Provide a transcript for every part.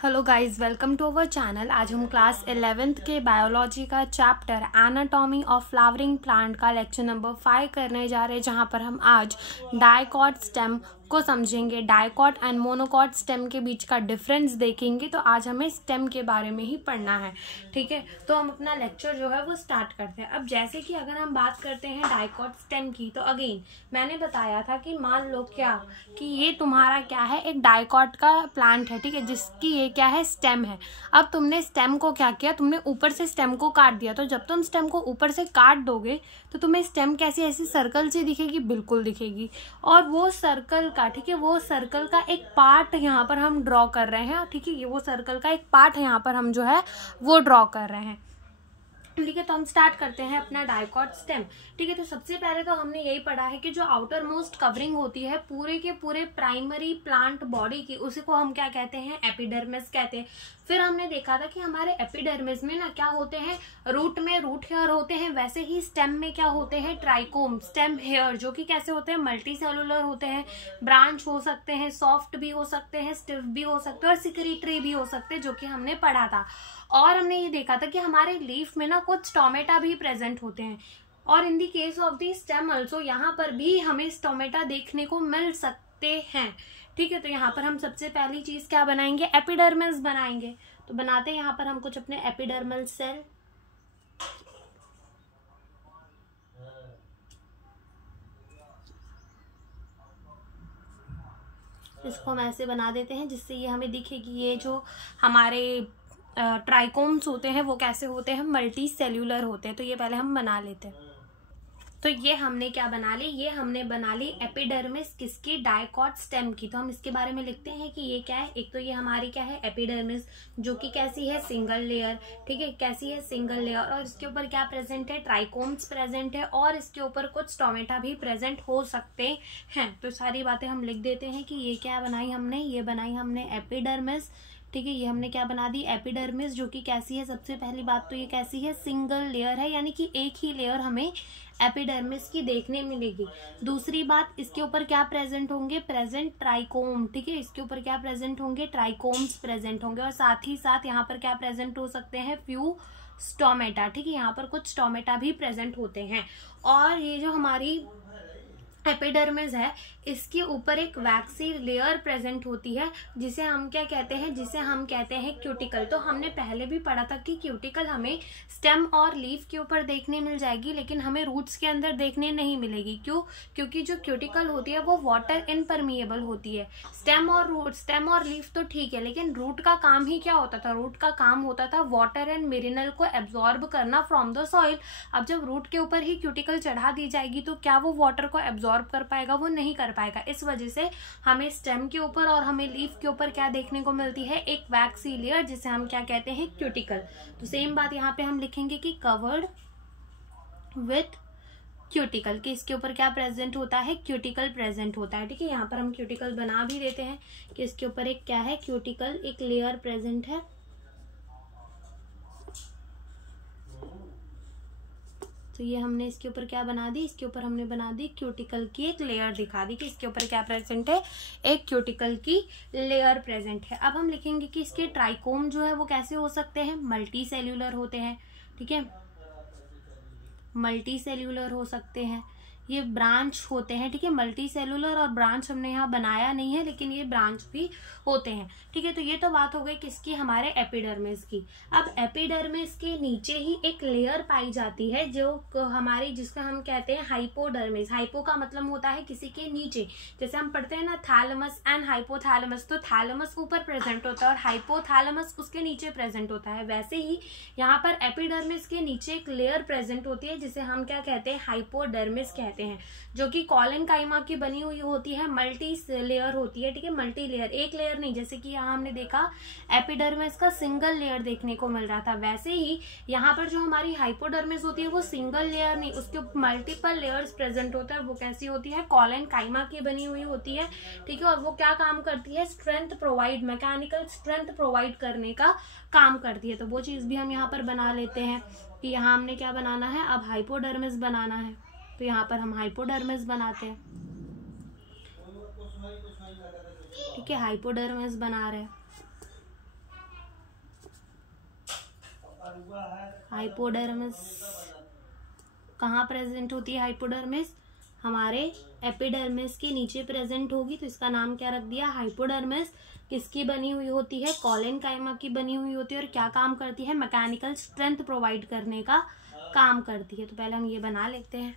Hello guys, welcome to our channel. आज हम class 11th के बायोलॉजी का chapter anatomy of flowering plant का लेक्चर नंबर 5 करने जा रहे हैं, जहां पर हम आज डाइकॉट स्टेम को समझेंगे। डाइकॉट एंड मोनोकॉट स्टेम के बीच का डिफरेंस देखेंगे। तो आज हमें स्टेम के बारे में ही पढ़ना है, ठीक है। तो हम अपना लेक्चर जो है वो स्टार्ट करते हैं। अब जैसे कि अगर हम बात करते हैं डाइकॉट स्टेम की, तो अगेन मैंने बताया था कि मान लो क्या कि ये तुम्हारा क्या है, एक डाइकॉट का प्लांट है, ठीक है, जिसकी ये क्या है, स्टेम है। अब तुमने स्टेम को क्या किया, तुमने ऊपर से स्टेम को काट दिया। तो जब तुम स्टेम को ऊपर से काट दोगे तो तुम्हें स्टेम कैसी, ऐसी सर्कल से दिखेगी, बिल्कुल दिखेगी। और वो सर्कल का, ठीक है, वो सर्कल का एक पार्ट यहाँ पर हम ड्रॉ कर रहे हैं, ठीक है, ये वो सर्कल का एक पार्ट यहाँ पर हम जो है वो ड्रॉ कर रहे हैं, ठीक है। तो हम स्टार्ट करते हैं अपना डाइकॉट स्टेम, ठीक है। तो सबसे पहले तो हमने यही पढ़ा है कि जो आउटर मोस्ट कवरिंग होती है पूरे के पूरे प्राइमरी प्लांट बॉडी की, उसी को हम क्या कहते हैं, एपिडर्मिस कहते हैं। फिर हमने देखा था कि हमारे एपिडर्मिस में ना क्या होते हैं, रूट में रूट हेयर होते हैं, वैसे ही स्टेम में क्या होते हैं, ट्राइकोम स्टेम हेयर, जो कि कैसे होते हैं, मल्टी सेलुलर होते हैं। ब्रांच हो सकते हैं, सॉफ्ट भी हो सकते हैं, स्टिफ भी हो सकते हैं और सिक्रीटरी भी हो सकते हैं, जो कि हमने पढ़ा था। और हमने ये देखा था कि हमारे लीफ में ना कुछ स्टोमेटा भी प्रेजेंट होते हैं, और in the case of the stem also यहाँ पर भी हमें स्टोमेटा देखने को मिल सकते हैं, ठीक है। तो यहाँ पर हम सबसे पहली चीज क्या बनाएंगे, एपिडर्मिस बनाएंगे। तो बनाते हैं यहाँ पर हम कुछ अपने एपिडर्मल सेल। इसको हम ऐसे बना देते हैं जिससे ये हमें दिखे कि ये जो हमारे ट्राइकोम्स होते हैं वो कैसे होते हैं, मल्टी सेल्यूलर होते हैं। तो ये पहले हम बना लेते हैं। तो ये हमने क्या बना ली, ये हमने बना ली एपिडर्मिस, किसकी, डाइकॉट स्टेम की। तो हम इसके बारे में लिखते हैं कि ये क्या है, एक तो ये हमारी क्या है, एपिडर्मिस, जो कि कैसी है, सिंगल लेयर, ठीक है, कैसी है, सिंगल लेयर। और इसके ऊपर क्या प्रेजेंट है, ट्राइकोम्स प्रेजेंट है, और इसके ऊपर कुछ स्टोमेटा भी प्रेजेंट हो सकते हैं। तो सारी बातें हम लिख देते हैं कि ये क्या बनाई हमने, ये बनाई हमने एपिडर्मिस, ठीक है। ये हमने क्या बना दी, एपिडर्मिस, जो कि कैसी है, सबसे पहली बात तो ये कैसी है, सिंगल लेयर है, यानी कि एक ही लेयर हमें एपिडर्मिस की देखने मिलेगी। दूसरी बात, इसके ऊपर क्या प्रेजेंट होंगे, प्रेजेंट ट्राइकोम, ठीक है, इसके ऊपर क्या प्रेजेंट होंगे, ट्राइकोम्स प्रेजेंट होंगे। और साथ ही साथ यहाँ पर क्या प्रेजेंट हो सकते हैं, फ्यू स्टोमेटा, ठीक है, यहाँ पर कुछ स्टोमेटा भी प्रेजेंट होते हैं। और ये जो हमारी एपिडर्मिस है, इसके ऊपर एक वैक्सी लेयर प्रेजेंट होती है, जिसे हम क्या कहते हैं, जिसे हम कहते हैं क्यूटिकल। तो हमने पहले भी पढ़ा था कि क्यूटिकल हमें स्टेम और लीफ के ऊपर देखने मिल जाएगी, लेकिन हमें रूट्स के अंदर देखने नहीं मिलेगी। क्यों, क्योंकि जो क्यूटिकल होती है वो वाटर इनपरमिएबल होती है। स्टेम और लीफ तो ठीक है, लेकिन रूट का काम ही क्या होता था, रूट का काम होता था वाटर एंड मिनरल को एब्जॉर्ब करना फ्रॉम द सॉइल। अब जब रूट के ऊपर ही क्यूटिकल चढ़ा दी जाएगी तो क्या वो वाटर को एब्जॉर्ब कर पाएगा, वो नहीं कर पाएगा। इस वजह से हमें स्टेम के ऊपर और हमें लीफ के ऊपर क्या देखने को मिलती है, एक वैक्सी लेयर, जिसे हम क्या कहते हैं, क्यूटिकल। तो सेम बात यहाँ पे हम लिखेंगे कि कवर्ड विथ क्यूटिकल, कि इसके ऊपर क्या प्रेजेंट होता है, क्यूटिकल प्रेजेंट होता है, ठीक है। यहाँ पर हम क्यूटिकल बना भी देते हैं कि इसके ऊपर एक क्या है, क्यूटिकल एक लेयर प्रेजेंट है। तो ये हमने इसके ऊपर क्या बना दी, इसके ऊपर हमने बना दी क्यूटिकल की एक लेयर, दिखा दी कि इसके ऊपर क्या प्रेजेंट है, एक क्यूटिकल की लेयर प्रेजेंट है। अब हम लिखेंगे कि इसके ट्राइकोम जो है वो कैसे हो सकते हैं, मल्टी सेल्यूलर होते हैं, ठीक है, मल्टी सेल्यूलर हो सकते हैं। ये ब्रांच होते हैं, ठीक है, मल्टी सेलुलर और ब्रांच हमने यहाँ बनाया नहीं है, लेकिन ये ब्रांच भी होते हैं, ठीक है। तो ये तो बात हो गई किसकी, हमारे एपिडर्मिस की। अब एपिडर्मिस के नीचे ही एक लेयर पाई जाती है जो हमारी, जिसका हम कहते हैं हाइपोडर्मिस। हाइपो का मतलब होता है किसी के नीचे, जैसे हम पढ़ते हैं ना थैलेमस एंड हाइपोथैलेमस, तो थैलेमस ऊपर प्रेजेंट होता है और हाइपोथैलेमस उसके नीचे प्रेजेंट होता है। वैसे ही यहाँ पर एपिडर्मिस के नीचे एक लेयर प्रेजेंट होती है जिसे हम क्या कहते हैं, हाइपोडर्मिस कहते हैं, जो कि कॉलन काइमा की बनी हुई होती है, मल्टी लेयर होती है, ठीक है, मल्टी लेयर, एक लेयर नहीं। जैसे कि यहाँ हमने देखा एपिडर्मिस का सिंगल लेयर देखने को मिल रहा था, वैसे ही यहाँ पर जो हमारी हाइपोडर्मिस होती है वो सिंगल लेयर नहीं, उसके मल्टीपल लेयर्स प्रेजेंट होता है। वो कैसी होती है, कॉलन काइमा की बनी हुई होती है, ठीक है। और वो क्या काम करती है, strength provide, mechanical strength provide करने का काम करती है। तो वो चीज भी हम यहाँ पर बना लेते हैं कि यहाँ हमने क्या बनाना है, अब हाइपोडर्मिस बनाना है। तो यहाँ पर हम हाइपोडर्मिस बनाते हैं, ठीक है, हाइपोडर्मिस बना रहे हैं। हाइपोडर्मिस कहाँ प्रेजेंट होती है? हाइपोडर्मिस हमारे एपिडर्मिस के नीचे प्रेजेंट होगी, तो इसका नाम क्या रख दिया? हाइपोडर्मिस। किसकी बनी हुई होती है? कॉलेनकाइमा की बनी हुई होती है। और क्या काम करती है? मैकेनिकल स्ट्रेंथ प्रोवाइड करने का काम करती है। तो पहले हम ये बना लेते हैं।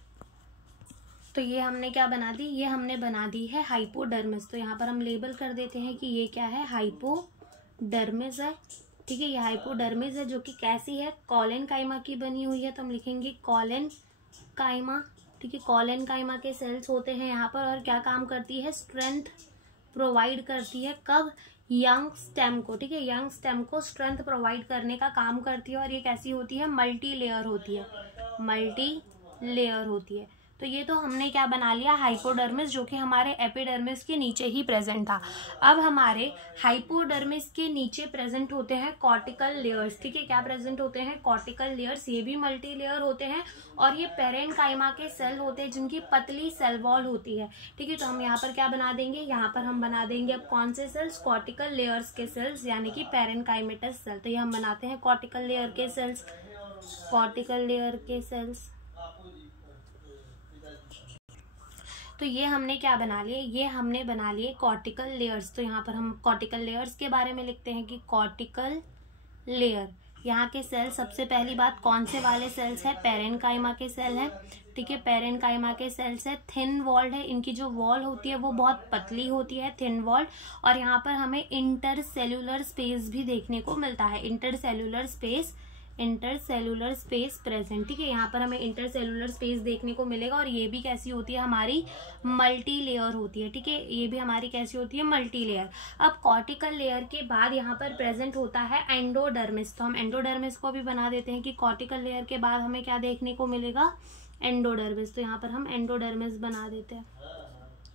तो ये हमने क्या बना दी? ये हमने बना दी है हाइपोडर्मिस। तो यहाँ पर हम लेबल कर देते हैं कि ये क्या है? हाइपोडर्मिस है। ठीक है, ये हाइपोडर्मिस है जो कि कैसी है? कॉलेनकाइमा की बनी हुई है। तो हम लिखेंगे कॉलेनकाइमा। ठीक है, कॉलेनकाइमा के सेल्स होते हैं यहाँ पर। और क्या काम करती है? स्ट्रेंथ प्रोवाइड करती है। कब? यंग स्टेम को। ठीक है, यंग स्टेम को स्ट्रेंथ प्रोवाइड करने का काम करती है। और ये कैसी होती है? मल्टी लेयर होती है। मल्टी लेयर होती है। तो ये तो हमने क्या बना लिया? हाइपोडर्मिस, जो कि हमारे एपिडर्मिस के नीचे ही प्रेजेंट था। अब हमारे हाइपोडर्मिस के नीचे प्रेजेंट होते हैं कॉर्टिकल लेयर्स। ठीक है, क्या प्रेजेंट होते हैं? Cortical layers. ये भी मल्टी लेयर होते हैं। और ये पेरेन्काइमा के सेल होते हैं जिनकी पतली सेल वॉल होती है। ठीक है, तो हम यहाँ पर क्या बना देंगे? यहाँ पर हम बना देंगे अब कौन से सेल्स? कॉर्टिकल लेयर्स के सेल्स, यानी कि पेरेन्काइमेटस सेल। तो ये हम बनाते हैं कॉर्टिकल लेयर के सेल्स। कॉर्टिकल लेयर के सेल्स। तो ये हमने क्या बना लिए? ये हमने बना लिए कॉर्टिकल लेयर्स। तो यहाँ पर हम कॉर्टिकल लेयर्स के बारे में लिखते हैं कि कॉर्टिकल लेयर, यहाँ के सेल, सबसे पहली बात कौन से वाले सेल्स है? पेरेन्काइमा के सेल है। ठीक है, पेरेन्काइमा के सेल्स है। थिन वॉल्ड है, इनकी जो वॉल होती है वो बहुत पतली होती है, थिन वॉल्ड। और यहाँ पर हमें इंटरसेल्यूलर स्पेस भी देखने को मिलता है। Intercellular space present. ठीक है, यहाँ पर हमें इंटरसेल्यूलर स्पेस देखने को मिलेगा। और ये भी कैसी होती है? हमारी मल्टी लेयर होती है। ठीक है, ये भी हमारी कैसी होती है? Multi layer. अब कॉर्टिकल लेयर के बाद यहाँ पर प्रेजेंट होता है एंडोडर्मिस। तो हम एंडोडर्मिस को भी बना देते हैं कि कॉर्टिकल लेयर के बाद हमें क्या देखने को मिलेगा? एंडोडर्मिस। तो यहाँ पर हम एंडोडर्मिस बना देते हैं।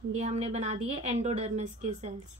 ये हमने बना दिए एंडोडर्मिस के सेल्स।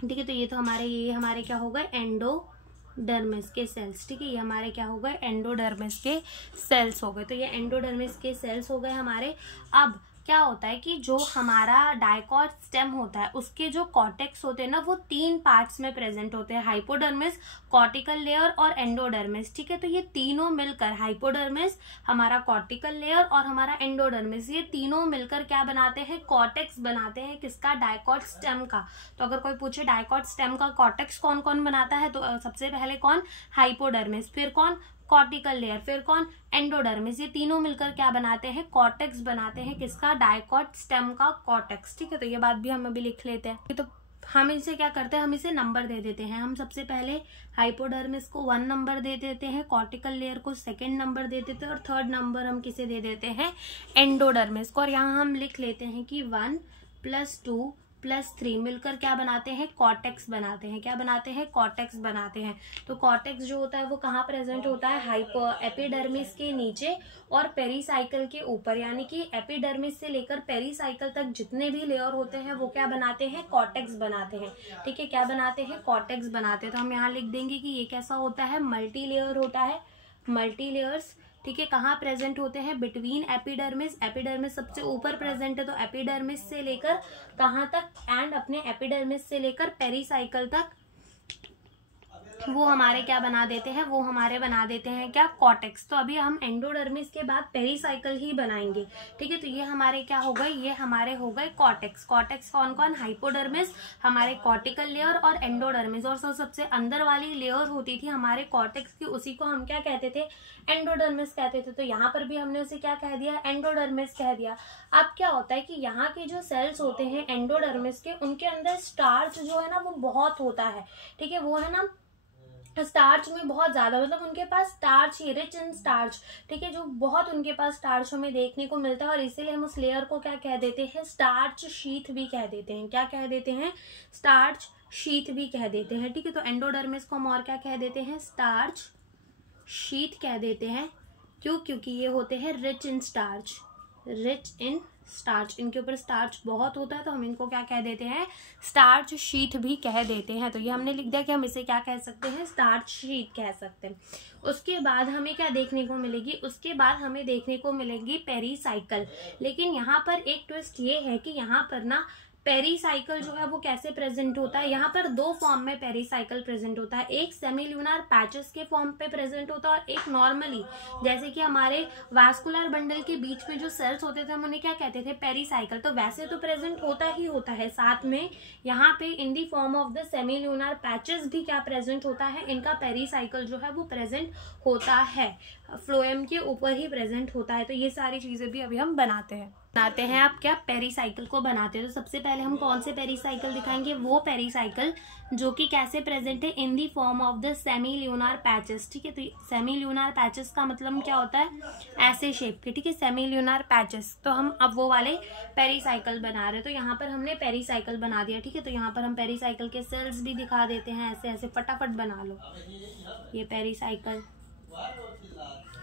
ठीक है, तो ये तो हमारे क्या हो गए? एंडोडर्मिस के सेल्स। ठीक है, ये हमारे क्या हो गए? एंडोडर्मिस के सेल्स हो गए। तो ये एंडोडर्मिस के सेल्स हो गए हमारे। अब क्या होता है कि जो हमारा डाइकॉट स्टेम होता है उसके जो कॉर्टेक्स होते हैं ना, वो 3 पार्ट्स में प्रेजेंट होते हैं। हाइपोडर्मिस, कॉर्टिकल लेयर और एंडोडर्मिस। ठीक है, तो ये तीनों मिलकर, हाइपोडर्मिस, हमारा कॉर्टिकल लेयर और हमारा एंडोडर्मिस, ये तीनों मिलकर क्या बनाते हैं? कॉर्टेक्स बनाते हैं। किसका? डाइकॉट स्टेम का। तो अगर कोई पूछे डाइकॉट स्टेम का कॉर्टेक्स कौन कौन बनाता है, तो सबसे पहले कौन? हाइपोडर्मिस। फिर कौन? Cortical layer. फिर कौन? एंडोडर्मिस। ये तीनों मिलकर क्या बनाते हैं? कॉर्टेक्स बनाते हैं। किसका? डाइकॉट स्टेम का कॉर्टेक्स। ठीक है, तो ये बात भी हम अभी लिख लेते हैं। तो हम इसे क्या करते हैं? हम इसे नंबर दे देते हैं। हम सबसे पहले हाइपोडर्मिस को 1 नंबर दे देते हैं, कॉर्टिकल लेयर को 2nd नंबर दे देते हैं, और 3rd नंबर हम किसे दे देते हैं? एंडोडर्मिस को। और यहाँ हम लिख लेते हैं कि 1 + 2 + 3 मिलकर क्या बनाते हैं? कॉर्टेक्स बनाते हैं। क्या बनाते हैं? कॉर्टेक्स बनाते हैं। तो कॉर्टेक्स जो होता है वो कहाँ प्रेजेंट होता है? एपिडर्मिस के नीचे और पेरीसाइकिल के ऊपर, यानी कि एपिडर्मिस से लेकर पेरीसाइकिल तक जितने भी लेयर होते हैं वो क्या बनाते हैं? कॉर्टेक्स बनाते हैं। ठीक है, क्या बनाते हैं? कॉर्टेक्स बनाते हैं। तो हम यहाँ लिख देंगे कि ये कैसा होता है? मल्टी लेयर होता है। Multi layers. ठीक है, कहाँ प्रेजेंट होते हैं? Between epidermis. एपिडर्मिस सबसे ऊपर प्रेजेंट है, तो एपिडर्मिस से लेकर कहाँ तक? एंड अपने एपिडर्मिस से लेकर पेरीसाइकिल तक वो हमारे क्या बना देते हैं? वो हमारे बना देते हैं क्या? कॉर्टेक्स। तो अभी हम एंडोडर्मिस के बाद पेरीसाइकिल ही बनाएंगे। ठीक है, तो ये हमारे क्या हो गए? ये हमारे हो गए कॉर्टेक्स। कॉर्टेक्स कौन कौन? हाइपोडर्मिस, हमारे कॉर्टिकल लेयर और एंडोडर्मिस। और सबसे अंदर वाली लेयर होती थी हमारे कॉर्टेक्स की, उसी को हम क्या कहते थे? एंडोडर्मिस कहते थे। तो यहाँ पर भी हमने उसे क्या कह दिया? एंडोडर्मिस कह दिया। अब क्या होता है कि यहाँ के जो सेल्स होते हैं एंडोडर्मिस के, उनके अंदर स्टार्च जो है ना वो बहुत होता है। ठीक है, वो है ना स्टार्च में बहुत ज्यादा, मतलब उनके पास स्टार्च ही, रिच इन स्टार्च। ठीक है, जो बहुत उनके पास स्टार्च हमें देखने को मिलता है। और इसीलिए हम उस लेयर को क्या कह देते हैं? स्टार्च शीथ भी कह देते हैं। क्या कह देते हैं? स्टार्च शीथ भी कह देते हैं। ठीक है, तो एंडोडर्मिस को हम और क्या कह देते हैं? स्टार्च शीथ कह देते हैं। क्यों? क्योंकि ये होते हैं rich in starch. Rich in starch, इनके ऊपर स्टार्च बहुत होता है, तो हम इनको क्या कह देते हैं? स्टार्च शीट भी कह देते हैं। तो ये हमने लिख दिया कि हम इसे क्या कह सकते हैं? स्टार्च शीट कह सकते हैं। उसके बाद हमें क्या देखने को मिलेगी? उसके बाद हमें देखने को मिलेगी पेरीसाइकिल। लेकिन यहाँ पर एक ट्विस्ट ये है कि यहाँ पर ना पेरीसाइकिल जो है वो कैसे प्रेजेंट होता है, यहाँ पर दो फॉर्म में पेरीसाइकिल प्रेजेंट होता है, एक सेमी ल्यूनार पैचेस के फॉर्म पे प्रेजेंट होता है और एक नॉर्मली, जैसे कि हमारे वास्कुलर बंडल के बीच में जो सेल्स होते थे हम उन्हें क्या कहते थे, पेरीसाइकिल। तो वैसे तो प्रेजेंट होता ही होता है, साथ में यहाँ पे in the form of the semi lunar patches भी क्या प्रेजेंट होता है, इनका पेरीसाइकिल जो है वो प्रेजेंट होता है, फ्लोएम के ऊपर ही प्रेजेंट होता है। तो ये सारी चीजें भी अभी हम बनाते हैं आप क्या पेरीसाइकिल को बनाते हैं। तो सबसे पहले हम कौन से पेरीसाइकिल दिखाएंगे, वो पेरीसाइकिल जो कि कैसे प्रेजेंट है, in the form of the semi lunar patches. ठीक है, तो सेमी ल्यूनार पैचेस का मतलब क्या होता है, ऐसे शेप के। ठीक है, सेमी ल्यूनार पैचेस, तो हम अब वो वाले पेरीसाइकिल बना रहे हैं। तो यहाँ पर हमने पेरीसाइकिल बना दिया। ठीक है, तो यहाँ पर हम पेरीसाइकिल के सेल्स भी दिखा देते हैं, ऐसे ऐसे फटाफट बना लो। ये पेरीसाइकिल,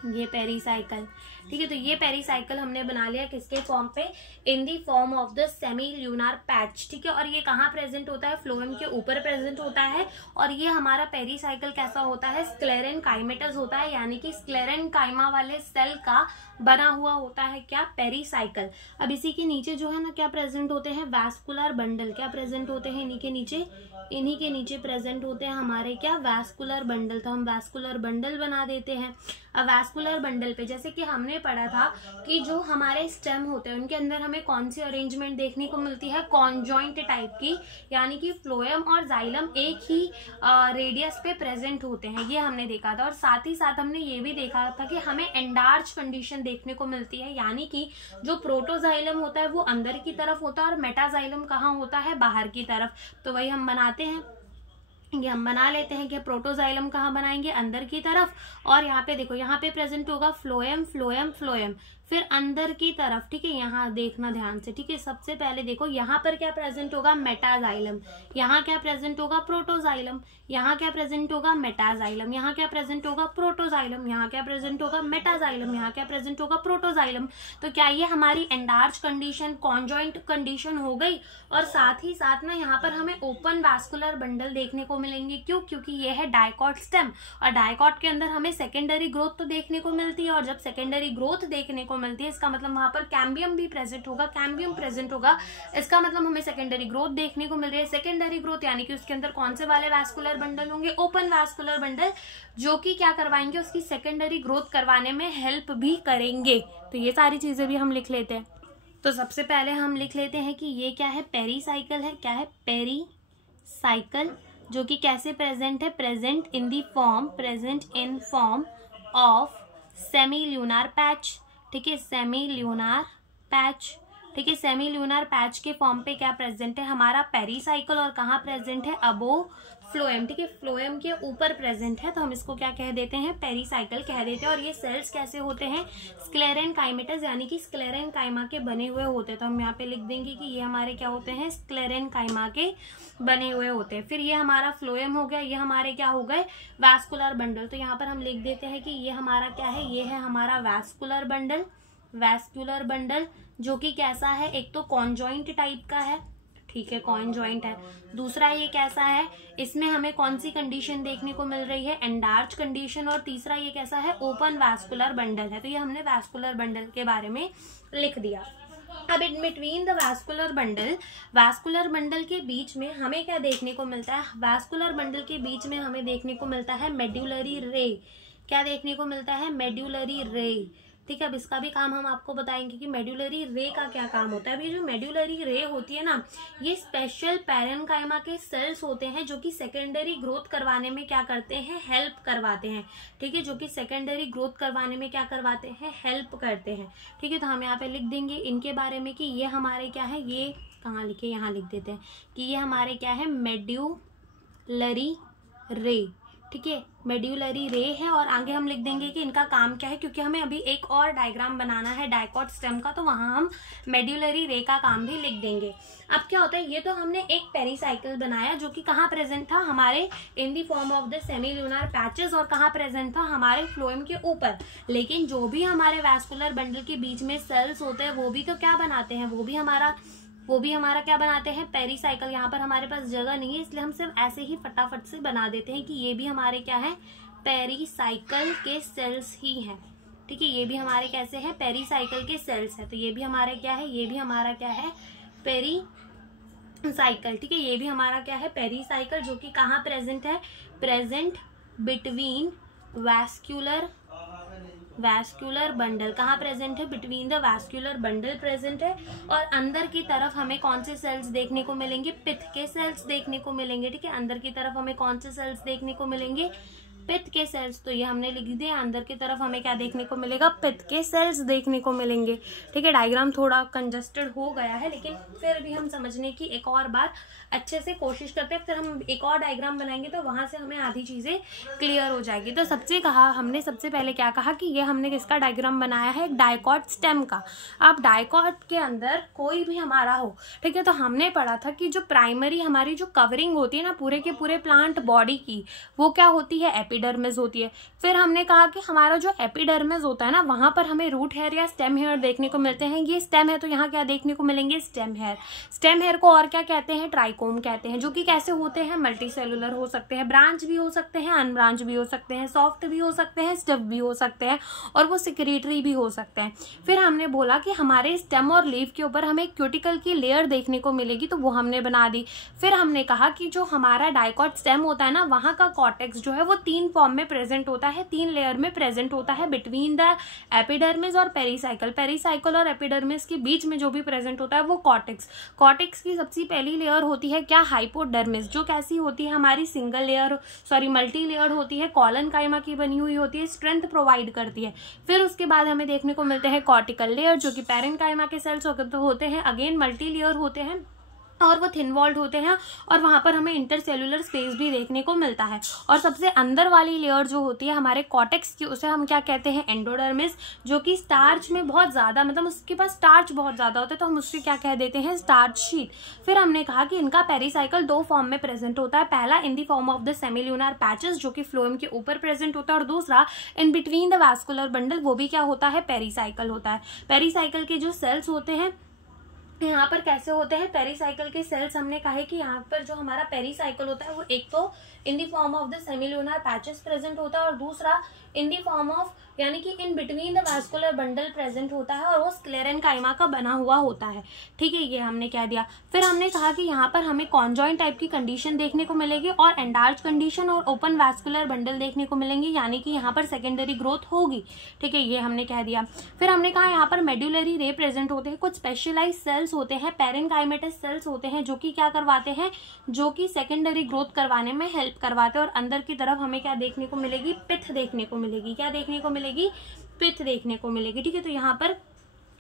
ये पेरीसाइकिल। ठीक है, तो ये पेरीसाइकिल हमने बना लिया किसके फॉर्म पे, in the form of the semi lunar patch. ठीक है, और ये कहाँ प्रेजेंट होता है, फ्लोएम के ऊपर प्रेजेंट होता है। और ये हमारा पेरीसाइकिल कैसा होता है, स्क्लेरेनकाइमेटस होता है, यानी कि स्क्लेरेनकाइमा वाले सेल का बना हुआ होता है क्या, पेरीसाइकिल। अब इसी के नीचे जो है ना क्या प्रेजेंट होते हैं, वैस्कुलर बंडल। क्या प्रेजेंट होते हैं इन्हीं के नीचे, इन्हीं के नीचे प्रेजेंट होते हैं हमारे क्या, वैस्कुलर बंडल। तो हम वैस्कुलर बंडल बना देते हैं। अब वैस्कुलर बंडल पे जैसे कि हमने पढ़ा था कि जो हमारे स्टेम होते हैं उनके अंदर हमें कौन सी अरेंजमेंट देखने को मिलती है, कॉन्जॉइंट टाइप की, यानी कि फ्लोएम और जाइलम एक ही रेडियस पे प्रेजेंट होते हैं, ये हमने देखा था। और साथ ही साथ हमने ये भी देखा था कि हमें एंडार्च कंडीशन देखने को मिलती है, यानी कि जो प्रोटोजाइलम होता है वो अंदर की तरफ होता है और मेटाजाइलम कहाँ होता है, बाहर की तरफ। तो वही हम बनाते हैं, ये हम बना लेते हैं कि प्रोटोजाइलम कहाँ बनाएंगे, अंदर की तरफ। और यहाँ पे देखो, यहाँ पे प्रेजेंट होगा फ्लोएम फ्लोएम फ्लोएम, फिर अंदर की तरफ। ठीक है, यहाँ देखना ध्यान से। ठीक है, सबसे पहले देखो यहाँ पर क्या प्रेजेंट होगा, मेटाजाइलम। यहाँ क्या प्रेजेंट होगा, प्रोटोजाइलम। यहाँ क्या प्रेजेंट होगा, मेटाजाइलम। यहाँ क्या प्रेजेंट होगा, प्रोटोजाइलम। यहाँ क्या प्रेजेंट होगा, मेटाजाइलम। यहाँ क्या प्रेजेंट होगा, प्रोटोजाइलम। तो क्या ये हमारी एंडार्च कंडीशन, कॉन्जॉइंट कंडीशन हो गई। और साथ ही साथ ना यहाँ पर हमें ओपन वैस्कुलर बंडल देखने को मिलेंगे। क्यों, क्योंकि ये है डायकॉट स्टेम, और डायकॉट के अंदर हमें सेकेंडरी ग्रोथ तो देखने को मिलती है। और जब सेकेंडरी ग्रोथ देखने को मिलती है, इसका मतलब वहां पर कैम्बियम भी प्रेजेंट होगा, कैम्बियम प्रेजेंट होगा, इसका मतलब हमें सेकेंडरी ग्रोथ देखने को मिल रही है। सेकेंडरी ग्रोथ यानी कि उसके अंदर कौन से वाले वैस्कुलर बंडल होंगे, ओपन वैस्कुलर बंडल, जो कि क्या करवाएंगे, उसकी सेकेंडरी ग्रोथ करवाने में हेल्प भी करेंगे। तो ये सारी चीजें भी हम लिख लेते हैं। तो सबसे पहले हम लिख लेते हैं कि ये क्या है, पेरीसाइकिल है। क्या है, पेरीसाइकिल, जो कि कैसे प्रेजेंट है, present in the form, present in form of semi lunar patch. ठीक है, सेमी ल्यूनार पैच। ठीक है, सेमी ल्यूनार पैच के फॉर्म पे क्या प्रेजेंट है हमारा, पेरीसाइकिल। और कहाँ प्रेजेंट है, अबो फ्लोएम। ठीक है, फ्लोएम के ऊपर प्रेजेंट है, तो हम इसको क्या कह देते हैं, पेरीसाइकिल कह देते हैं। और ये सेल्स कैसे होते हैं, स्क्लेरेनकाइमेटस, यानी कि स्क्लेरेनकाइमा के बने हुए होते हैं। तो हम यहाँ पे लिख देंगे कि ये हमारे क्या होते हैं, स्क्लेरेनकाइमा के बने हुए होते हैं। फिर ये हमारा फ्लोएम हो गया, ये हमारे क्या हो गए, वैस्कुलर बंडल। तो यहाँ पर हम लिख देते हैं कि ये हमारा क्या है, ये है हमारा वैस्कुलर बंडल। वैस्कुलर बंडल जो कि कैसा है, एक तो कॉन्जॉइंट टाइप का है। ठीक है, कॉन्जॉइंट है। दूसरा ये कैसा है, इसमें हमें कौन सी कंडीशन देखने को मिल रही है, एंडार्च कंडीशन। और तीसरा ये कैसा है, ओपन वैस्कुलर बंडल है। तो ये हमने वैस्कुलर बंडल के बारे में लिख दिया। अब in between the vascular bundle के बीच में हमें क्या देखने को मिलता है, वैस्कुलर बंडल के बीच में हमें देखने को मिलता है मेड्यूलरी रे। क्या देखने को मिलता है, मेड्यूलरी रे। ठीक है, अब इसका भी काम हम आपको बताएंगे कि मेड्यूलरी रे का क्या काम होता है। अभी जो मेड्यूलरी रे होती है ना, ये स्पेशल पैरेन्काइमा के सेल्स होते हैं जो कि सेकेंडरी ग्रोथ करवाने में क्या करते हैं, हेल्प करवाते हैं। ठीक है, जो कि सेकेंडरी ग्रोथ करवाने में क्या करवाते हैं, हेल्प करते हैं। ठीक है, तो हम यहाँ पे लिख देंगे इनके बारे में कि ये हमारे क्या है, ये कहाँ लिखे, यहाँ लिख देते हैं कि ये हमारे क्या है, मेड्यूलरी रे। ठीक है, मेड्यूलरी रे है। और आगे हम लिख देंगे कि इनका काम क्या है, क्योंकि हमें अभी एक और डायग्राम बनाना है डायकॉट स्टेम का, तो वहां हम मेड्यूलरी रे का काम भी लिख देंगे। अब क्या होता है, ये तो हमने एक पेरीसाइकिल बनाया जो कि कहाँ प्रेजेंट था, हमारे in the form of the semi lunar patches, और कहाँ प्रेजेंट था, हमारे फ्लोएम के ऊपर। लेकिन जो भी हमारे वैस्कुलर बंडल के बीच में सेल्स होते हैं वो भी तो क्या बनाते हैं, वो भी हमारा क्या बनाते हैं, पेरीसाइकिल। यहाँ पर हमारे पास जगह नहीं है, इसलिए हम सिर्फ ऐसे ही फटाफट से बना देते हैं कि ये भी हमारे क्या है, पेरीसाइकिल के सेल्स ही हैं। ठीक है, ये भी हमारे कैसे हैं, पेरीसाइकिल के सेल्स है। तो ये भी हमारे क्या है, ये भी हमारा क्या है, पेरीसाइकिल साइकिल, ठीक है। ये भी हमारा क्या है, पेरीसाइकिल, जो कि कहाँ प्रेजेंट है, प्रेजेंट बिटवीन वैस्कुलर बंडल, कहाँ प्रेजेंट है, between the vascular bundle present है। और अंदर की तरफ हमें कौन से सेल्स देखने को मिलेंगे, पित्त के सेल्स देखने को मिलेंगे, ठीक है। अंदर की तरफ हमें कौन से सेल्स देखने को मिलेंगे, पित्त के सेल्स। तो ये हमने लिख दिया, अंदर की तरफ हमें क्या देखने को मिलेगा, पित्त के सेल्स देखने को मिलेंगे, ठीक है। डायग्राम थोड़ा कंजस्टेड हो गया है, लेकिन फिर भी हम समझने की एक और बार अच्छे से कोशिश करते हैं, फिर हम एक और डायग्राम बनाएंगे तो वहां से हमें आधी चीजें क्लियर हो जाएगी। तो हमने सबसे पहले क्या कहा कि ये हमने किसका डायग्राम बनाया है, एक डायकॉट स्टेम का। अब डायकॉट के अंदर कोई भी हमारा हो, ठीक है, तो हमने पढ़ा था कि जो प्राइमरी हमारी जो कवरिंग होती है ना पूरे के पूरे प्लांट बॉडी की, वो क्या होती है, एपिडर्मिस होती है। फिर हमने कहा कि हमारा जो एपिडर्मिस होता है ना, वहां पर हमें रूट हेयर या स्टेम हेयर देखने को मिलते हैं। ये स्टेम है तो यहाँ क्या देखने को मिलेंगे, स्टेम हेयर। स्टेम हेयर को और क्या कहते हैं, ट्राइकोम कहते हैं, जो कि कैसे होते हैं, मल्टी सेलुलर हो सकते हैं, ब्रांच भी हो सकते हैं, अनब्रांच भी हो सकते हैं, सॉफ्ट भी हो सकते हैं, स्टिफ भी हो सकते हैं, और वो सिक्रेटरी भी हो सकते हैं। फिर हमने बोला कि हमारे स्टेम और लीफ के ऊपर हमें क्यूटिकल की लेयर देखने को मिलेगी, तो वो हमने बना दी। फिर हमने कहा कि जो हमारा डायकॉट स्टेम होता है ना, वहां का कॉर्टेक्स जो है वो 3 फॉर्म में प्रेजेंट होता है, 3 लेयर में प्रेजेंट होता है, बिटवीन द एपिडर्मिस और पेरीसाइकिल। पेरीसाइकिल और एपिडर्मिस के बीच में जो भी प्रेजेंट होता है वो कॉर्टेक्स। कॉर्टेक्स की सबसे पहली लेयर होती है क्या, हाइपोडर्मिस, जो कैसी होती है, हमारी मल्टी लेयर होती है, कॉलन काइमा की बनी हुई होती है, स्ट्रेंथ प्रोवाइड करती है। फिर उसके बाद हमें देखने को मिलते हैं कॉर्टिकल लेयर, जो कि पैरेन्काइमा के सेल्स होते हैं, अगेन मल्टी लेयर होते हैं और वो थिन वॉल्ड होते हैं, और वहां पर हमें इंटरसेल्युलर स्पेस भी देखने को मिलता है। और सबसे अंदर वाली लेयर जो होती है हमारे कॉर्टेक्स की, उसे हम क्या कहते हैं, एंडोडर्मिस, जो कि स्टार्च में बहुत ज्यादा, मतलब उसके पास स्टार्च बहुत ज्यादा होता है, तो हम उससे क्या कह देते हैं, स्टार्च शीट। फिर हमने कहा कि इनका पेरीसाइकिल 2 फॉर्म में प्रेजेंट होता है, पहला in the form of the semilunar patches, जो कि फ्लोएम के ऊपर प्रेजेंट होता है, और दूसरा in between the vascular bundle, वो भी क्या होता है, पेरीसाइकिल होता है। पेरीसाइकिल के जो सेल्स होते हैं यहाँ पर कैसे होते हैं, पेरीसाइकिल के सेल्स, हमने कहा है कि यहाँ पर जो हमारा पेरीसाइकिल होता है वो एक तो in the form of the semilunar patches present होता है, और दूसरा इन दी फॉर्म ऑफ, यानी कि in between the vascular bundle present होता है, और वो स्क्लेरेनकाइमा का बना हुआ होता है, ठीक है। ये हमने क्या दिया। फिर हमने कहा कि यहाँ पर हमें कॉन्जॉइंट टाइप की कंडीशन देखने को मिलेगी, और एंडार्ज कंडीशन और ओपन वैस्कुलर बंडल देखने को मिलेंगे, यानी कि यहाँ पर सेकेंडरी ग्रोथ होगी, ठीक है। ये हमने कह दिया। फिर हमने कहा यहाँ पर मेड्यूलरी रे प्रेजेंट होते हैं, कुछ स्पेशलाइज सेल्स होते हैं, पैरेन्काइमेटस सेल्स होते हैं, जो कि क्या करवाते हैं, जो कि सेकेंडरी ग्रोथ करवाने में हेल्प करवाते हैं। और अंदर की तरफ हमें क्या देखने को मिलेगी, पिथ देखने को मिलेगी, क्या देखने को मिलेगी, पिथ देखने को मिलेगी, ठीक है। तो यहाँ पर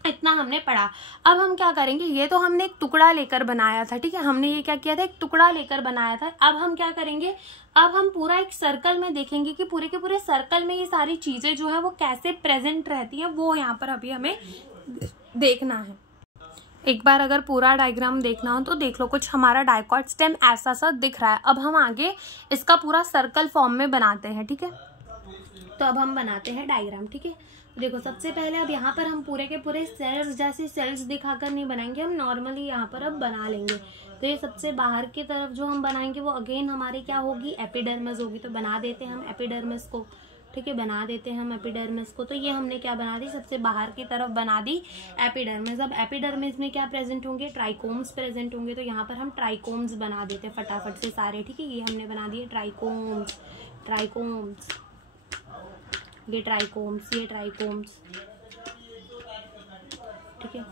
इतना हमने पढ़ा। अब हम क्या करेंगे, ये तो हमने एक टुकड़ा लेकर बनाया था, ठीक है, हमने ये क्या किया था, एक टुकड़ा लेकर बनाया था। अब हम क्या करेंगे, अब हम पूरा एक सर्कल में देखेंगे कि पूरे के पूरे सर्कल में ये सारी चीजें जो है वो कैसे प्रेजेंट रहती हैं, वो यहाँ पर अभी हमें देखना है। एक बार अगर पूरा डायग्राम देखना हो तो देख लो, कुछ हमारा डायकॉट स्टेम ऐसा सा दिख रहा है। अब हम आगे इसका पूरा सर्कल फॉर्म में बनाते हैं, ठीक है। तो अब हम बनाते हैं डायग्राम, ठीक है। देखो सबसे पहले अब यहाँ पर हम पूरे के पूरे सेल्स जैसे सेल्स दिखाकर नहीं बनाएंगे, हम नॉर्मली यहाँ पर अब बना लेंगे। तो ये सबसे बाहर की तरफ जो हम बनाएंगे वो अगेन हमारी क्या होगी, एपिडर्मिस होगी। तो बना देते हैं हम एपिडर्मिस को, ठीक है, बना देते हैं हम एपिडर्मिस को। तो ये हमने क्या बना दी, सबसे बाहर की तरफ बना दी एपिडर्मिस। अब एपिडर्मिस में क्या प्रेजेंट होंगे, ट्राइकोम्स प्रेजेंट होंगे। तो यहाँ पर हम ट्राइकोम्स बना देते हैं फटाफट से सारे, ठीक है। ये हमने बना दिए ट्राइकोम्स, ये ट्राइकोम्स, ठीक है,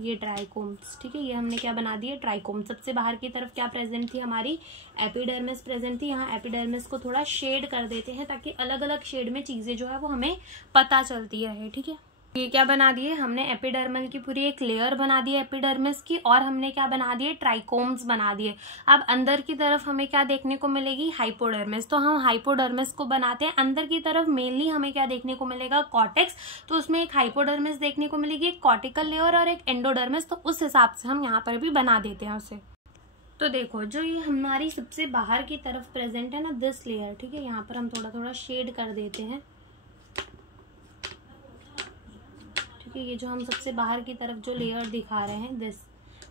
ये ट्राइकोम्स, ठीक है। ये हमने क्या बना दिया, ट्राइकोम। सबसे बाहर की तरफ क्या प्रेजेंट थी, हमारी एपिडर्मिस प्रेजेंट थी। यहाँ एपिडर्मिस को थोड़ा शेड कर देते हैं ताकि अलग अलग शेड में चीजें जो है वो हमें पता चलती रहे, ठीक है। ये क्या बना दिए हमने, एपिडर्मल की पूरी एक लेयर बना दी एपिडर्मिस की, और हमने क्या बना दिए, ट्राइकोम्स बना दिए। अब अंदर की तरफ हमें क्या देखने को मिलेगी, हाइपोडर्मिस। तो हम हाइपोडर्मिस को बनाते हैं। अंदर की तरफ मेनली हमें क्या देखने को मिलेगा, कॉर्टेक्स। तो उसमें एक हाइपोडर्मिस देखने को मिलेगी, एक कॉर्टिकल लेयर और एक एंडोडर्मिस। तो उस हिसाब से हम यहाँ पर भी बना देते हैं उसे। तो देखो जो ये हमारी सबसे बाहर की तरफ प्रेजेंट है ना, दिस लेयर, ठीक है, यहाँ पर हम थोड़ा थोड़ा शेड कर देते हैं, ये जो हम सबसे बाहर की तरफ जो लेयर दिखा रहे हैं, दिस,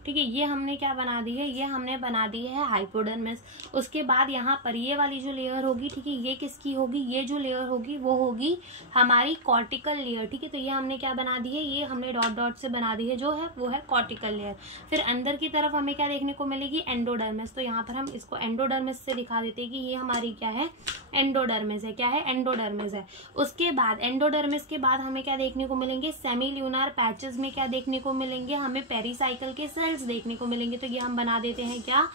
ठीक है। ये हमने क्या बना दी है, ये हमने बना दी है हाइपोडर्मिस। उसके बाद यहाँ पर ये वाली जो लेयर होगी, ठीक है, ये किसकी होगी, ये जो लेयर होगी वो होगी हमारी कॉर्टिकल लेयर। ठीक है, तो ये हमने क्या बना दी है, ये हमने डॉट डॉट से बना दी है, जो है वो है कॉर्टिकल लेयर। फिर अंदर की तरफ हमें क्या देखने को मिलेगी, एंडोडर्मिस। तो यहाँ पर हम इसको एंडोडर्मिस से दिखा देते हैं कि ये हमारी क्या है, एंडोडर्मिस है। क्या है, एंडोडर्मिस है। उसके बाद एंडोडर्मिस के बाद हमें क्या देखने को मिलेंगे, सेमी ल्यूनार पैचेस में क्या देखने को मिलेंगे, हमें पेरीसाइकिल के सेल्स देखने को मिलेंगे। तो ये हम बना देते हैं क्या,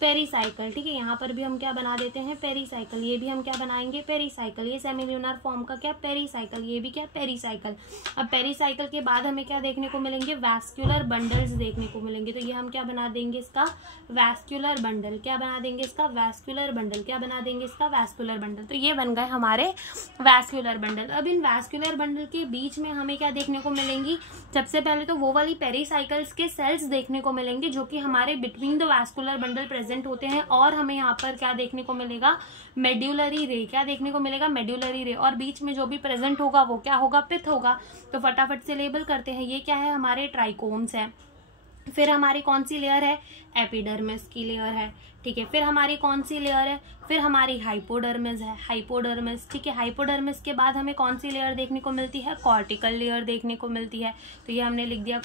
पेरीसाइकिल। ठीक है, यहाँ पर भी हम क्या बना देते हैं, पेरीसाइकिल। ये भी हम क्या बनाएंगे, पेरीसाइकिल। ये सेमी ल्यूनार फॉर्म का क्या, पेरीसाइकिल। ये भी क्या, पेरीसाइकिल। अब पेरीसाइकिल के बाद हमें क्या देखने को मिलेंगे, वैस्कुलर बंडल्स देखने को मिलेंगे। तो ये हम क्या बना देंगे, इसका वैस्कुलर बंडल। क्या बना देंगे, इसका वैस्कुलर बंडल। क्या बना देंगे, इसका वैस्कुलर बंडल। तो ये बन गए हमारे वैस्कुलर बंडल। अब इन वैस्कुलर बंडल के बीच में हमें क्या देखने को मिलेंगी, सबसे पहले तो वो वाली पेरीसाइकिल्स के सेल्स देखने को मिलेंगे जो कि हमारे between the vascular bundle present होते हैं। और हमें यहाँ पर क्या देखने को मिलेगा, मेड्यूलरी रे। क्या देखने को मिलेगा, मेड्यूलरी रे। और बीच में जो भी प्रेजेंट होगा वो क्या होगा, पिथ होगा। तो फटाफट से लेबल करते हैं, ये क्या है, हमारे ट्राइकोम्स है। फिर हमारी कौन सी लेयर है, एपिडर्मिस की लेयर है। ठीक है, फिर हमारी कौन सी लेयर है, फिर हमारी हाइपोडर्मिस है, हाइपोडर्मिस। ठीक है, हाइपोडर्मिस के बाद हमें कौन सी लेयर देखने को मिलती है, कॉर्टिकल लेयर देखने को मिलती है। तो ये हमने लिख दिया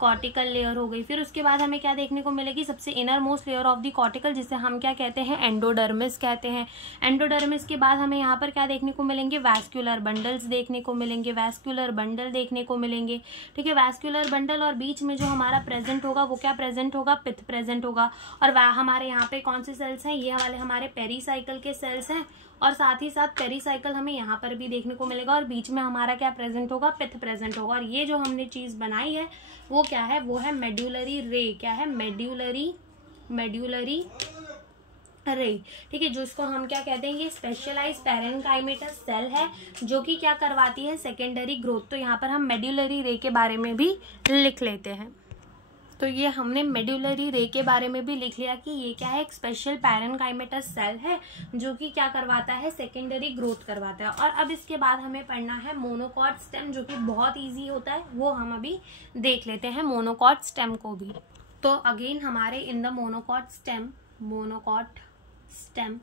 कॉर्टिकल लेयर हो गई। फिर उसके बाद हमें क्या देखने को मिलेगी, सबसे inner most layer of the cortical, जिसे हम क्या कहते हैं, एंडोडर्मिस कहते हैं। एंडोडर्मिस के बाद हमें यहाँ पर क्या देखने को मिलेंगे, वैस्कुलर बंडल्स देखने को मिलेंगे, वैस्कुलर बंडल देखने को मिलेंगे। ठीक है, वैस्कुलर बंडल। और बीच में जो हमारा प्रेजेंट होगा वो क्या प्रेजेंट होगा, पिथ प्रेजेंट होगा। और हमारे यहाँ पे कौन से सेल्स हैं, ये वाले हमारे पेरीसाइकिल के सेल्स हैं। और साथ ही साथ पेरीसाइकिल हमें यहाँ पर भी देखने को मिलेगा। और बीच में हमारा क्या प्रेजेंट होगा, पिथ प्रेजेंट होगा। और ये जो हमने चीज बनाई है वो क्या है, वो है मेड्यूलरी रे। क्या है, मेड्यूलरी रे। ठीक है, जो इसको हम क्या कहते हैं, ये स्पेशलाइज पैरेनकाइमेटस सेल है जो कि क्या करवाती है, सेकेंडरी ग्रोथ। तो यहाँ पर हम मेड्यूलरी रे के बारे में भी लिख लेते हैं। तो ये हमने मेड्यूलरी रे के बारे में भी लिख लिया कि ये क्या है, एक स्पेशल पैरेनकाइमेटस सेल है जो कि क्या करवाता है, सेकेंडरी ग्रोथ करवाता है। और अब इसके बाद हमें पढ़ना है मोनोकॉट स्टेम, जो कि बहुत इजी होता है, वो हम अभी देख लेते हैं मोनोकॉट स्टेम को भी। तो अगेन हमारे इन द मोनोकॉट स्टेम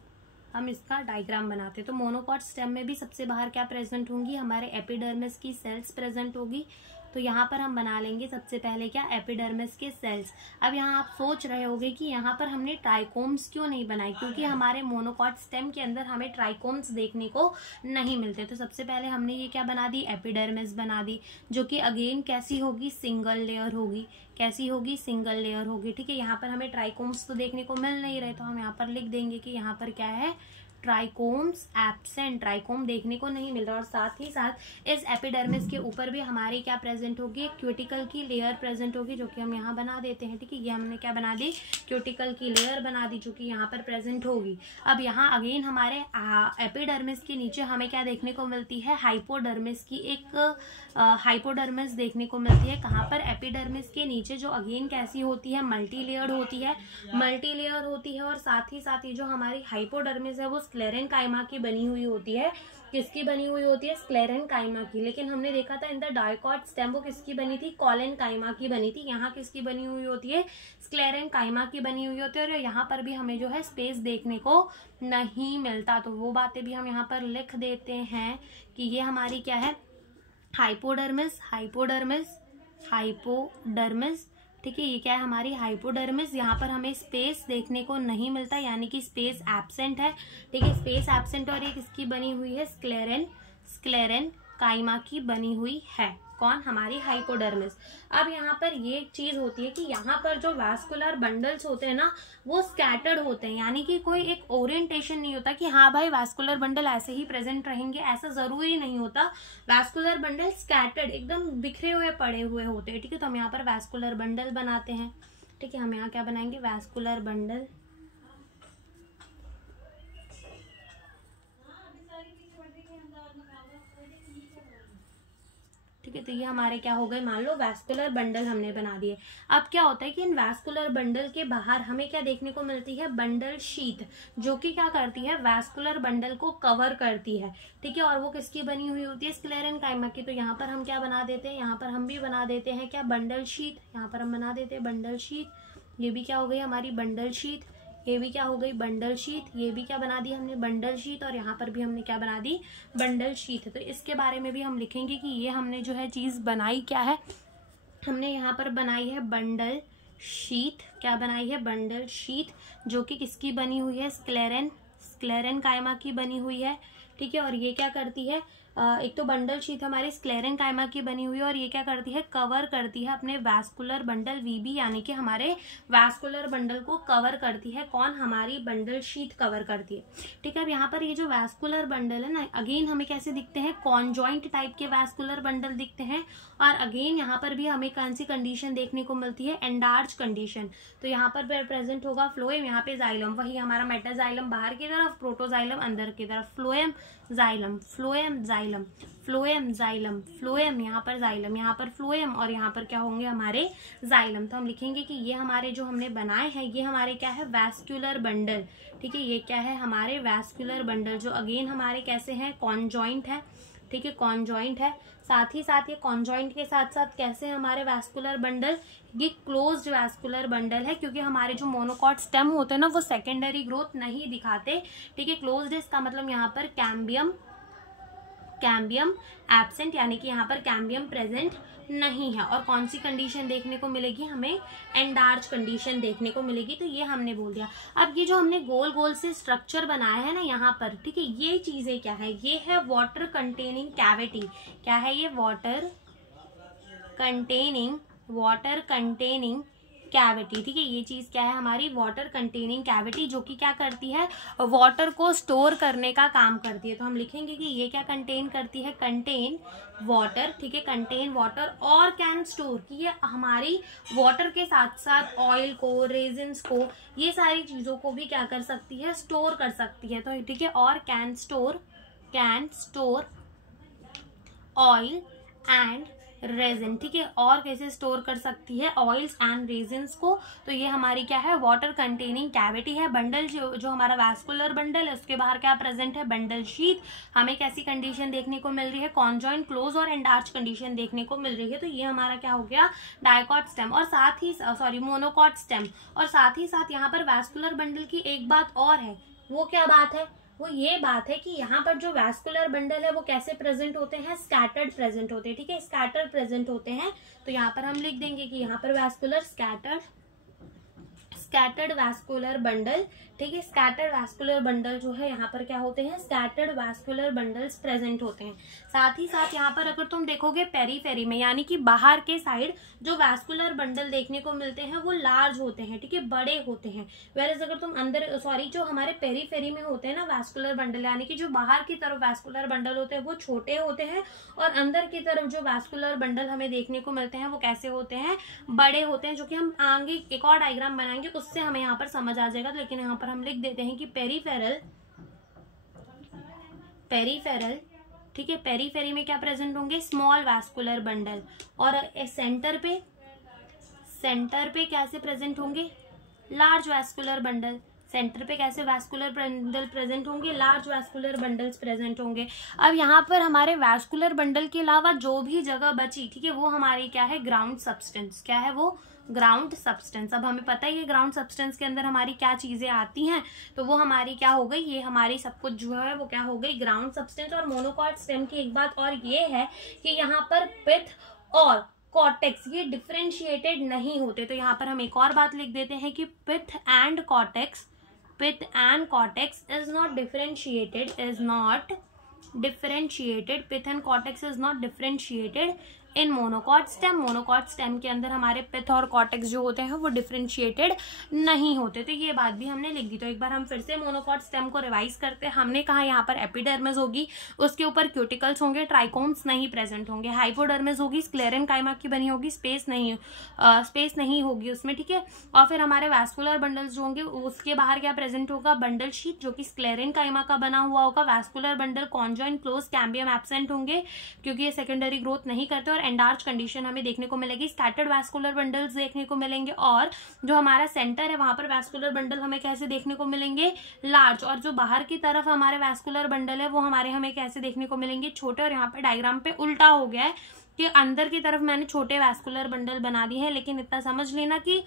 हम इसका डायग्राम बनाते हैं। तो मोनोकॉट स्टेम में भी सबसे बाहर क्या प्रेजेंट होंगी, हमारे एपिडर्मिस की सेल्स प्रेजेंट होगी। तो यहाँ पर हम बना लेंगे सबसे पहले क्या, एपिडर्मिस के सेल्स। अब यहाँ आप सोच रहे होंगे कि यहाँ पर हमने ट्राइकोम्स क्यों नहीं बनाए, क्योंकि हमारे मोनोकॉट स्टेम के अंदर हमें ट्राइकोम्स देखने को नहीं मिलते। तो सबसे पहले हमने ये क्या बना दी, एपिडर्मिस बना दी, जो कि अगेन कैसी होगी, सिंगल लेयर होगी। कैसी होगी, सिंगल लेयर होगी। ठीक है, यहाँ पर हमें ट्राइकोम्स तो देखने को मिल नहीं रहे, तो हम यहाँ पर लिख देंगे कि यहाँ पर क्या है, ट्राइकोम्स एब्सेंट, ट्राइकोम देखने को नहीं मिल रहा। और साथ ही साथ इस एपिडर्मिस के ऊपर भी हमारी क्या प्रेजेंट होगी, एक क्यूटिकल की लेयर प्रेजेंट होगी, जो कि हम यहाँ बना देते हैं। ठीक है, ये हमने क्या बना दी, क्यूटिकल की लेयर बना दी, जो कि यहाँ पर प्रेजेंट होगी। अब यहाँ अगेन हमारे एपिडर्मिस के नीचे हमें क्या देखने को मिलती है, हाइपोडर्मिस की एक हाइपोडर्मिस देखने को मिलती है। कहाँ पर, एपिडर्मिस के नीचे, जो अगेन कैसी होती है, मल्टी लेयर होती है। और साथ ही साथ ये जो हमारी हाइपोडर्मिस है वो स्क्लेरेनकाइमा की बनी हुई होती है। किसकी बनी हुई होती है, स्क्लेरेनकाइमा की। लेकिन हमने देखा था इन द डाइकॉट स्टेम वो किसकी बनी थी, कॉलेनकाइमा की बनी थी। यहाँ किसकी बनी हुई होती है, स्क्लेरेनकाइमा की बनी हुई होती है। और यहाँ पर भी हमें जो है स्पेस देखने को नहीं मिलता, तो वो बातें भी हम यहाँ पर लिख देते हैं कि ये हमारी क्या है, हाइपोडर्मिस। ठीक है, ये क्या है, हमारी हाइपोडर्मिस। यहाँ पर हमें स्पेस देखने को नहीं मिलता, यानी कि स्पेस एब्सेंट है। ठीक है, स्पेस एब्सेंट। और ये किसकी बनी हुई है, स्क्लेरेनकाइमा की बनी हुई है। कौन, हमारी हाइपोडर्मिस। अब यहाँ पर ये चीज होती है कि यहाँ पर जो वैस्कुलर बंडल्स होते हैं ना, वो स्कैटर्ड होते हैं, यानी कि कोई एक ओरिएंटेशन नहीं होता कि हाँ भाई वैस्कुलर बंडल ऐसे ही प्रेजेंट रहेंगे, ऐसा जरूरी नहीं होता। वैस्कुलर बंडल स्कैटर्ड, एकदम बिखरे हुए पड़े हुए होते हैं। ठीक है, तो हम यहाँ पर वैस्कुलर बंडल बनाते हैं। ठीक है, हम यहाँ क्या बनाएंगे, वैस्कुलर बंडल। ठीक ठीक है। तो ये हमारे क्या हो गए, मान लो वैस्कुलर बंडल हमने बना दिए। अब क्या होता है कि इन वैस्कुलर बंडल के बाहर हमें क्या देखने को मिलती है, बंडल शीट, जो कि क्या करती है, वैस्कुलर बंडल को कवर करती है, ठीक है। और वो किसकी बनी हुई होती है, स्क्लेरेनकाइमा की। तो यहाँ पर हम क्या बना देते हैं, यहाँ पर हम भी बना देते हैं क्या, बंडल शीट। यहाँ पर हम बना देते हैं बंडल शीट। ये भी क्या हो गई हमारी बंडल शीट, ये भी क्या हो गई बंडल शीट, ये भी क्या बना दी हमने, बंडल शीट। और यहाँ पर भी हमने क्या बना दी, बंडल शीट। तो इसके बारे में भी हम लिखेंगे कि ये हमने जो है चीज बनाई क्या है, हमने यहाँ पर बनाई है बंडल शीट। क्या बनाई है, बंडल शीट, जो कि किसकी बनी हुई है, स्क्लेरेनकाइमा की बनी हुई है, ठीक है। और ये क्या करती है, एक तो बंडल शीट हमारी स्क्लेरेनकाइमा की बनी हुई है, और ये क्या करती है, कवर करती है अपने वैस्कुलर बंडल वीबी, यानी कि हमारे वैस्कुलर बंडल को कवर करती है। कौन, हमारी बंडल शीट कवर करती है, ठीक है। अब यहाँ पर ये जो वैस्कुलर बंडल है ना, अगेन हमें कैसे दिखते हैं, कॉन्जॉइंट टाइप के वैस्कुलर बंडल दिखते हैं। और अगेन यहाँ पर भी हमें कौन सी कंडीशन देखने को मिलती है, एंडार्च कंडीशन। तो यहाँ पर प्रेजेंट होगा फ्लोएम, यहाँ पे जाइलम, वही हमारा मेटाजाइलम बाहर की तरफ, प्रोटोजाइलम अंदर की तरफ, phloem xylem, phloem xylem, phloem xylem, phloem, यहाँ पर जाइलम, यहाँ पर फ्लोएम, और यहाँ पर क्या होंगे हमारे जाइलम। तो हम लिखेंगे कि ये हमारे जो हमने बनाए हैं, ये हमारे क्या है, वैस्कुलर बंडल, ठीक है। ये क्या है, हमारे वैस्कुलर बंडल, जो अगेन हमारे कैसे हैं, कॉन्जॉइंट है, ठीक है, कॉन्जॉइंट है। साथ ही साथ ये कॉन्जॉइंट के साथ साथ कैसे हमारे वैस्कुलर बंडल, ये क्लोज्ड वैस्कुलर बंडल है, क्योंकि हमारे जो मोनोकॉट स्टेम होते हैं ना, वो सेकेंडरी ग्रोथ नहीं दिखाते, ठीक है। क्लोज्ड है, इसका मतलब यहाँ पर कैम्बियम एब्सेंट, यानी कि यहाँ पर कैम्बियम प्रेजेंट नहीं है। और कौन सी कंडीशन देखने को मिलेगी, हमें एंडार्च कंडीशन देखने को मिलेगी। तो ये हमने बोल दिया। अब ये जो हमने गोल गोल से स्ट्रक्चर बनाया है ना यहाँ पर, ठीक है, ये चीजें क्या है, ये है वाटर कंटेनिंग कैविटी। क्या है ये, वाटर कंटेनिंग कैविटी, ठीक है। ये चीज क्या है हमारी, वाटर कंटेनिंग कैविटी, जो कि क्या करती है, वाटर को स्टोर करने का काम करती है। तो हम लिखेंगे कि ये क्या कंटेन करती है, कंटेन वाटर, ठीक है, कंटेन वाटर, और कैन स्टोर, कि ये हमारी वाटर के साथ साथ ऑयल को, रेजिन्स को, ये सारी चीजों को भी क्या कर सकती है, स्टोर कर सकती है। तो ठीक है, और can store oil and resin, ठीक है। और कैसे स्टोर कर सकती है, ऑयल्स एंड रेजिन्स को। तो ये हमारी क्या है, वाटर कंटेनिंग कैविटी है। बंडल जो हमारा वैस्कुलर बंडल है, उसके बाहर क्या प्रेजेंट है, बंडल शीट। हमें कैसी कंडीशन देखने को मिल रही है, कॉन्जॉइंट, क्लोज और एंडार्च कंडीशन देखने को मिल रही है। तो ये हमारा क्या हो गया, डायकॉट स्टेम, और साथ ही मोनोकॉट स्टेम। और साथ ही साथ यहाँ पर वैस्कुलर बंडल की एक बात और है, वो क्या बात है, वो ये बात है कि यहाँ पर जो वैस्कुलर बंडल है वो कैसे प्रेजेंट होते हैं, स्कैटर्ड प्रेजेंट होते हैं, ठीक है, स्कैटर्ड प्रेजेंट होते हैं। तो यहाँ पर हम लिख देंगे कि यहाँ पर वैस्कुलर स्कैटर्ड वैस्कुलर बंडल, ठीक है। स्कैटर्ड वैस्कुलर बंडल जो है यहाँ पर क्या होते हैं, स्कैटर्ड वैस्कुलर बंडल्स प्रेजेंट होते हैं। साथ ही साथ यहाँ पर अगर तुम देखोगे पेरीफेरी में, यानी कि बाहर के साइड जो वैस्कुलर बंडल देखने को मिलते हैं वो लार्ज होते हैं, ठीक है, बड़े होते हैं। वेरएज अगर तुम अंदर जो हमारे पेरीफेरी में होते हैं ना वैस्कुलर बंडल, यानी कि जो बाहर की तरफ वैस्कुलर बंडल होते हैं वो छोटे होते हैं, और अंदर की तरफ जो वैस्कुलर बंडल हमें देखने को मिलते हैं वो कैसे होते हैं, बड़े होते हैं, जो कि हम आगे एक और डायग्राम बनाएंगे, उससे हमें यहाँ पर समझ आ जाएगा। लेकिन यहाँ पर हम लिख देते हैं कि पेरीफेरल, ठीक है, पेरीफेरी में क्या प्रेजेंट होंगे, स्मॉल वैस्कुलर बंडल, और सेंटर पे कैसे प्रेजेंट होंगे, लार्ज वैस्कुलर बंडल। सेंटर पे कैसे वैस्कुलर बंडल प्रेजेंट होंगे, लार्ज वैस्कुलर बंडल्स प्रेजेंट होंगे। अब यहाँ पर हमारे वैस्कुलर बंडल के अलावा जो भी जगह बची, ठीक है, वो हमारी क्या है, ग्राउंड सब्सटेंस। क्या है वो, ग्राउंड सब्सटेंस। अब हमें पता ही है ग्राउंड सब्सटेंस के अंदर हमारी क्या चीजें आती हैं, तो वो हमारी क्या हो गई, ये हमारी सब कुछ जो है वो क्या हो गई, ग्राउंड सब्सटेंस। और मोनोकॉट स्टेम की एक बात और ये है कि यहाँ पर पिथ और कॉर्टेक्स ये डिफरेंशिएटेड नहीं होते। तो यहाँ पर हम एक और बात लिख देते हैं कि pith and cortex is not differentiated, pith and cortex is not differentiated in monocot stem के अंदर हमारे पिथ और कॉर्टेक्स जो होते हैं वो डिफरेंशिएटेड नहीं होते। तो ये बात भी हमने लिख दी। तो एक बार हम फिर से मोनोकॉट स्टेम को रिवाइज करते हैं। हमने कहा यहाँ पर एपिडर्मिस होगी, उसके ऊपर क्यूटिकल्स होंगे, ट्राइकोम्स नहीं प्रेजेंट होंगे, हाइपोडर्मिस होगी, स्क्लेरेनकाइमा की बनी होगी, स्पेस नहीं होगी उसमें, ठीक है। और फिर हमारे वैस्कुलर बंडल्स जो होंगे उसके बाहर क्या प्रेजेंट होगा, बंडल शीट जो कि स्क्लेरेनकाइमा का बना हुआ होगा। Vascular bundle conjoint, close, cambium absent होंगे क्योंकि ये सेकेंडरी ग्रोथ नहीं करते। और एंडार्च कंडीशन हमें देखने को मिलेगी, स्कैटर्ड वैस्कुलर बंडल्स देखने को मिलेंगे, और जो हमारा सेंटर है वहां पर वैस्कुलर बंडल हमें कैसे देखने को मिलेंगे, लार्ज, और जो बाहर की तरफ हमारे वैस्कुलर बंडल है वो हमारे हमें कैसे देखने को मिलेंगे, छोटे। और यहाँ पे डायग्राम पे उल्टा हो गया है कि अंदर की तरफ मैंने छोटे वैस्कुलर बंडल बना दिए हैं, लेकिन इतना समझ लेना कि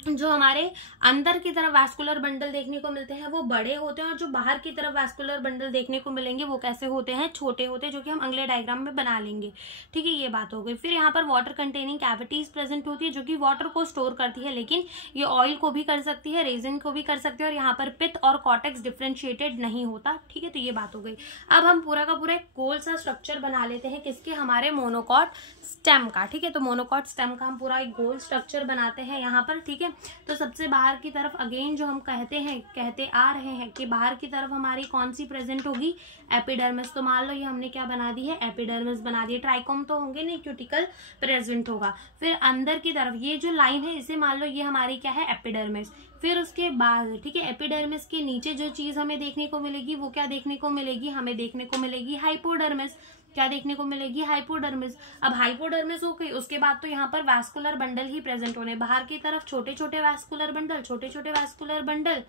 जो हमारे अंदर की तरफ वैस्कुलर बंडल देखने को मिलते हैं वो बड़े होते हैं, और जो बाहर की तरफ वैस्कुलर बंडल देखने को मिलेंगे वो कैसे होते हैं, छोटे होते हैं, जो कि हम अगले डायग्राम में बना लेंगे। ठीक है, ये बात हो गई। फिर यहाँ पर वाटर कंटेनिंग कैविटीज प्रेजेंट होती है जो कि वाटर को स्टोर करती है, लेकिन ये ऑयल को भी कर सकती है, रेजिन को भी कर सकती है, और यहाँ पर पित्त और कॉर्टेक्स डिफ्रेंशिएटेड नहीं होता। ठीक है, तो ये बात हो गई। अब हम पूरा का पूरा एक गोल सा स्ट्रक्चर बना लेते हैं किसके, हमारे मोनोकॉट स्टेम का। ठीक है, तो मोनोकॉट स्टेम का हम पूरा एक गोल स्ट्रक्चर बनाते हैं यहाँ पर। ठीक है, तो सबसे बाहर की तरफ अगेन जो हम कहते आ रहे हैं कि बाहर की तरफ हमारी कौन सी प्रेजेंट होगी, एपिडर्मिस। तो मान लो ये हमने क्या बना दी है, एपिडर्मिस बना दी है। ट्राइकोम तो होंगे नहीं, क्यूटिकल प्रेजेंट होगा। फिर अंदर की तरफ ये जो लाइन है इसे मान लो ये हमारी क्या है, एपिडर्मिस। फिर उसके बाद ठीक है, एपिडर्मिस के नीचे जो चीज हमें देखने को मिलेगी वो क्या देखने को मिलेगी, हमें देखने को मिलेगी हाइपोडर्मिस। क्या देखने को मिलेगी, हाइपोडर्मिस। अब हाइपोडर्मिस हो गई, उसके बाद तो यहाँ पर वैस्कुलर बंडल ही प्रेजेंट होने, बाहर की तरफ छोटे छोटे वैस्कुलर बंडल, छोटे छोटे वैस्कुलर बंडल।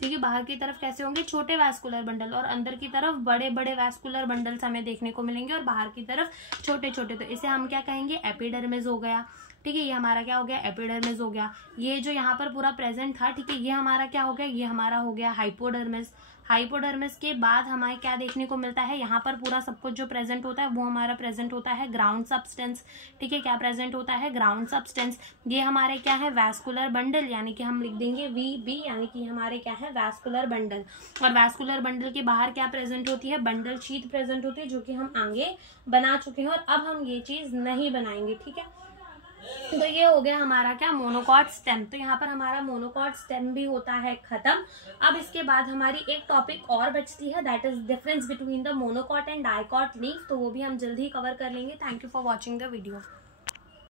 ठीक है, बाहर की तरफ कैसे होंगे, छोटे वैस्कुलर बंडल, और अंदर की तरफ बड़े बड़े वैस्कुलर बंडल्स हमें देखने को मिलेंगे, और बाहर की तरफ छोटे छोटे। तो इसे हम क्या कहेंगे, एपिडर्मिस हो गया। ठीक है, ये हमारा क्या हो गया, एपिडर्मिस हो गया। ये जो यहाँ पर पूरा प्रेजेंट था, ठीक है, ये हमारा क्या हो गया, ये हमारा हो गया हाइपोडर्मिस। हाइपोडर्मिस के बाद हमें क्या देखने को मिलता है, यहाँ पर पूरा सब कुछ जो प्रेजेंट होता है वो हमारा प्रेजेंट होता है ग्राउंड सब्सटेंस। ठीक है, क्या प्रेजेंट होता है, ग्राउंड सब्सटेंस। ये हमारे क्या है, वैस्कुलर बंडल, यानी कि हम लिख देंगे VB, यानी कि हमारे क्या है, वैस्कुलर बंडल। और वैस्कुलर बंडल के बाहर क्या प्रेजेंट होती है, बंडल शीट प्रेजेंट होती है, जो कि हम आगे बना चुके हैं, और अब हम ये चीज नहीं बनाएंगे। ठीक है, तो ये हो गया हमारा क्या, मोनोकॉट स्टेम। तो यहाँ पर हमारा मोनोकॉट स्टेम भी होता है खत्म। अब इसके बाद हमारी एक टॉपिक और बचती है, that is difference between the monocot and dicot leaf. तो वो भी हम जल्दी ही कवर कर लेंगे। Thank you for watching the video.